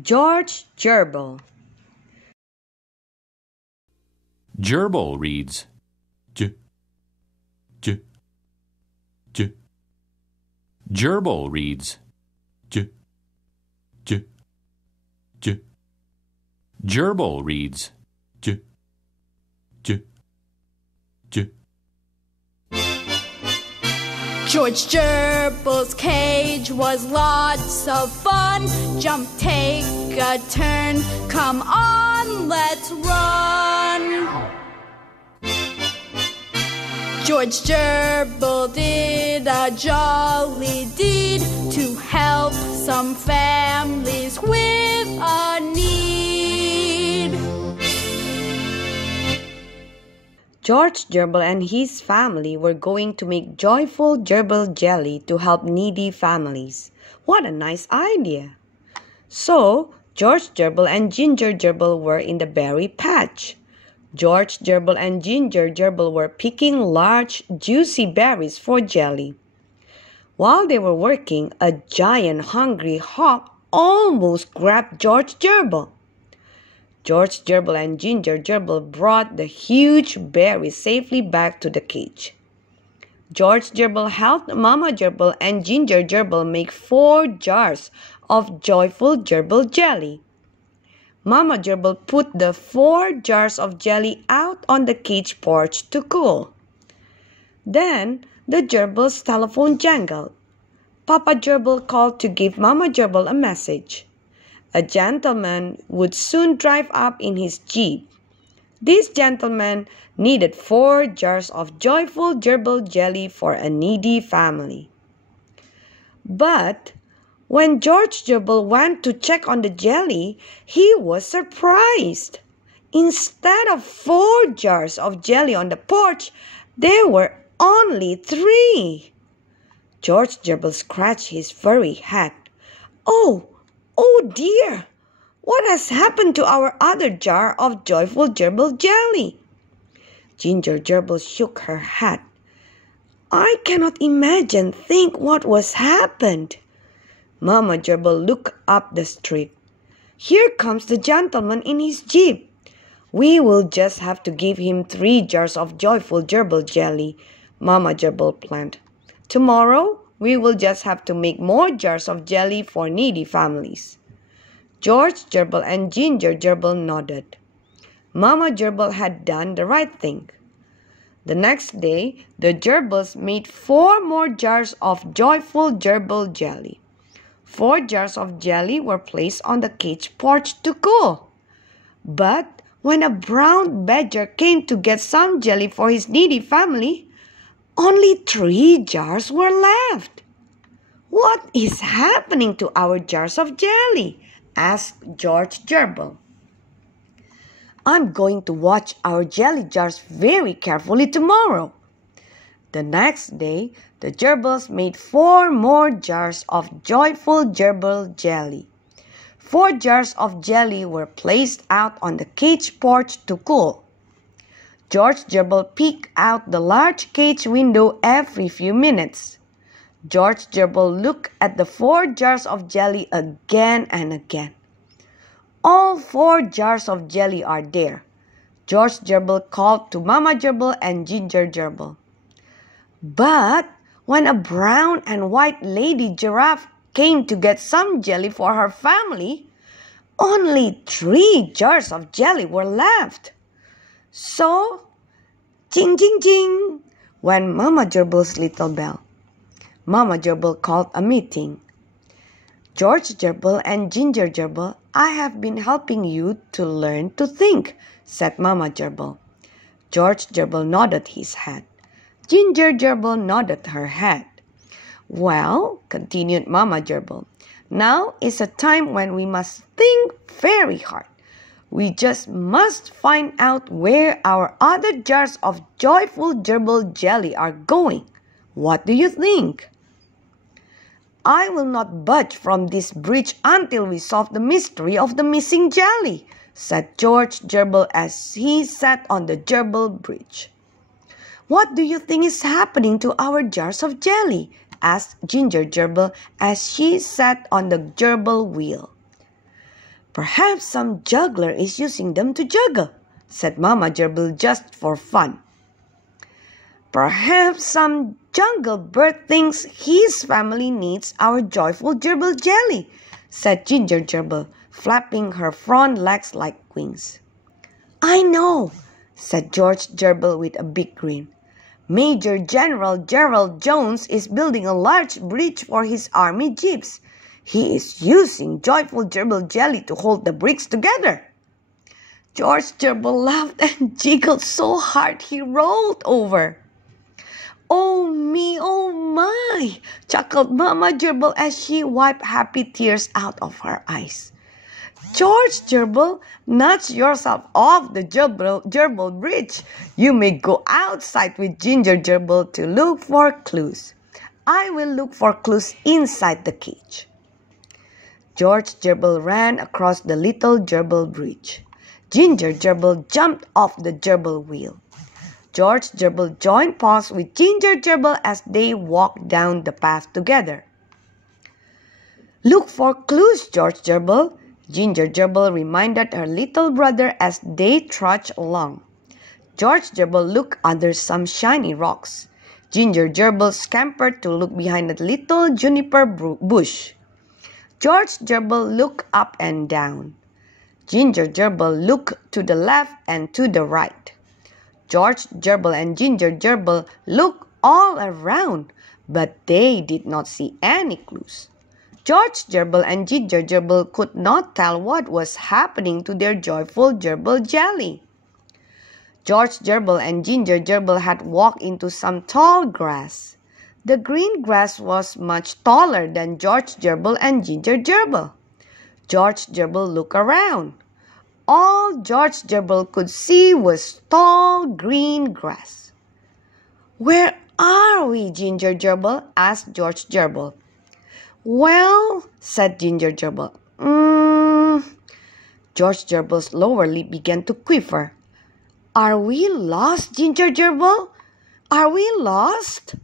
George Gerbil. Gerbil reads J, J, J. Gerbil reads J, J, J. Gerbil reads J, J, J. George Gerbil's cage was lots of fun. Jump, take a turn, come on, let's run. George Gerbil did a jolly deed to help some families with a need. George Gerbil and his family were going to make joyful gerbil jelly to help needy families. What a nice idea! So, George Gerbil and Ginger Gerbil were in the berry patch. George Gerbil and Ginger Gerbil were picking large, juicy berries for jelly. While they were working, a giant hungry hawk almost grabbed George Gerbil. George Gerbil and Ginger Gerbil brought the huge berries safely back to the cage. George Gerbil helped Mama Gerbil and Ginger Gerbil make 4 jars of joyful gerbil jelly. Mama Gerbil put the 4 jars of jelly out on the cage porch to cool. Then the gerbil's telephone jangled. Papa Gerbil called to give Mama Gerbil a message. A gentleman would soon drive up in his jeep. This gentleman needed 4 jars of joyful gerbil jelly for a needy family. But when George Gerbil went to check on the jelly, he was surprised. Instead of 4 jars of jelly on the porch, there were only 3. George Gerbil scratched his furry head. Oh dear! What has happened to our other jar of joyful gerbil jelly? Ginger Gerbil shook her head. I cannot think what was happened. Mama Gerbil looked up the street. Here comes the gentleman in his jeep. We will just have to give him 3 jars of joyful gerbil jelly, Mama Gerbil planned. Tomorrow, we will just have to make more jars of jelly for needy families. George Gerbil and Ginger Gerbil nodded. Mama Gerbil had done the right thing. The next day, the gerbils made 4 more jars of joyful gerbil jelly. 4 jars of jelly were placed on the cage porch to cool. But when a brown badger came to get some jelly for his needy family, only 3 jars were left. What is happening to our jars of jelly? Asked George Gerbil. I'm going to watch our jelly jars very carefully tomorrow. The next day, the gerbils made 4 more jars of joyful gerbil jelly. 4 jars of jelly were placed out on the cage porch to cool. George Gerbil peeked out the large cage window every few minutes. George Gerbil looked at the 4 jars of jelly again and again. All 4 jars of jelly are there. George Gerbil called to Mama Gerbil and Ginger Gerbil. But when a brown and white lady giraffe came to get some jelly for her family, only 3 jars of jelly were left. So, ching ching ching, went Mama Gerbil's little bell. Mama Gerbil called a meeting. George Gerbil and Ginger Gerbil, I have been helping you to learn to think, said Mama Gerbil. George Gerbil nodded his head. Ginger Gerbil nodded her head. Well, continued Mama Gerbil, now is a time when we must think very hard. We just must find out where our other jars of joyful gerbil jelly are going. What do you think? I will not budge from this bridge until we solve the mystery of the missing jelly, said George Gerbil as he sat on the gerbil bridge. What do you think is happening to our jars of jelly? Asked Ginger Gerbil as she sat on the gerbil wheel. "Perhaps some juggler is using them to juggle," said Mama Gerbil just for fun. "Perhaps some jungle bird thinks his family needs our joyful gerbil jelly," said Ginger Gerbil, flapping her front legs like wings. "I know," said George Gerbil with a big grin. "Major General Gerald Jones is building a large bridge for his army jeeps. He is using joyful gerbil jelly to hold the bricks together." George Gerbil laughed and giggled so hard he rolled over. "Oh me, oh my," chuckled Mama Gerbil as she wiped happy tears out of her eyes. "George Gerbil, nudge yourself off the gerbil bridge. You may go outside with Ginger Gerbil to look for clues. I will look for clues inside the cage." George Gerbil ran across the little gerbil bridge. Ginger Gerbil jumped off the gerbil wheel. George Gerbil joined paws with Ginger Gerbil as they walked down the path together. "Look for clues, George Gerbil," Ginger Gerbil reminded her little brother as they trudged along. George Gerbil looked under some shiny rocks. Ginger Gerbil scampered to look behind a little juniper bush. George Gerbil looked up and down. Ginger Gerbil looked to the left and to the right. George Gerbil and Ginger Gerbil looked all around, but they did not see any clues. George Gerbil and Ginger Gerbil could not tell what was happening to their joyful gerbil jelly. George Gerbil and Ginger Gerbil had walked into some tall grass. The green grass was much taller than George Gerbil and Ginger Gerbil. George Gerbil looked around. All George Gerbil could see was tall green grass. "Where are we, Ginger Gerbil?" asked George Gerbil. "Well," said Ginger Gerbil. George Gerbil's lower lip began to quiver. "Are we lost, Ginger Gerbil? Are we lost?"